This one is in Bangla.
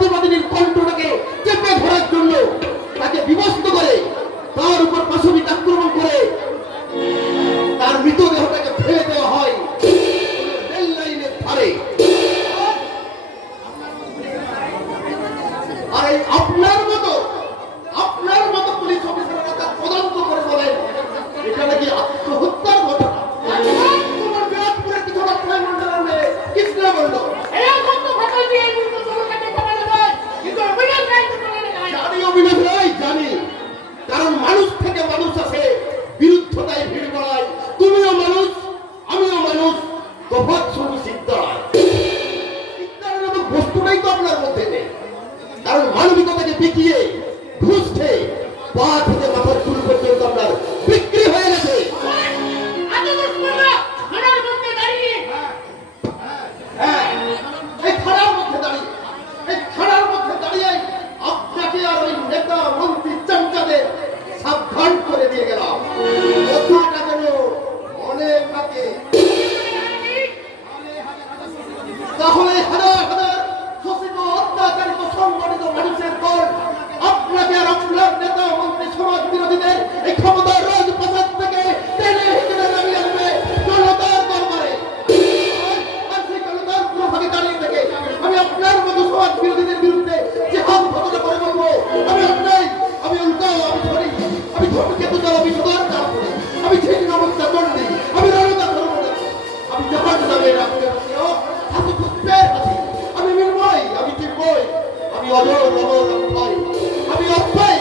প্রতিবাদিনীর কণ্ঠটাকে চেপে ধরার জন্য তাকে বিভক্ত করে তার উপর পাশবিক আক্রমণ করে তার মৃতদেহটাকে ফেলে দেওয়া হয় রেল লাইনের ধারে। আর এই আপনার মতো পুলিশ অফিসাররা তার তদন্ত করে বলেন এটা নাকি আত্মহত্যার ঘটনা। তোমার বিরাটপুরের কিছু ডক্টর মন্ডলের মেয়ে কৃষ্ণা মন্ডল জানি অভিযোগ নয়, জানি, কারণ মানুষ থেকে মানুষ আসে, বিরুদ্ধতায় ভিড় বাড়ায়। তুমিও মানুষ, আমিও মানুষ, তফাৎ শুধু সিদ্ধার মতো বস্তুটাই তো আপনার মধ্যে নেই। কারণ মানবিকতাকে বিকিয়ে ঘুষ খেয়ে পা থেকে মাথার চুল পর্যন্ত আপনার বিক্রি হয়ে গেছে। এই খাড়ার মধ্যে দাঁড়িয়ে আপনাকে আর ওই নেতা মন্ত্রী চামচাদের সাবধান করে দিয়ে গেলাম, কথাটা যেন মনে থাকে। তাহলে হাজার হাজার শোষিত অত্যাচারিত সংগঠিত মানুষের দল আপনাকে আর আপনার নেতা মন্ত্রী সমাজ বিরোধীদের এই ক্ষমতার রাজপ্রাসাদ থেকে টেনে হিচড়ে নামিয়ে আনবে জনতার দরবারে। আর সেই জনতার পুরোভাগে দাঁড়িয়ে থেকে আমি আপনার মতো সমাজ বিরোধীদের বিরুদ্ধে যে হাত ঘটনা করে বলবো আমি অন্যায়, আমি উল্টাও, আমি ধরি, আমি ধর্মকেতু দল, আমি সদার কাজ করি, আমি ছিন্ন অবস্থা চন্ডী, আমি রণতা ধর্ম, আমি জাহাজ নামে হাসি খুঁজবে হাসি, আমি মিলবই, আমি চিনবই, আমি অজর অমর অক্ষয়, আমি অক্ষয়,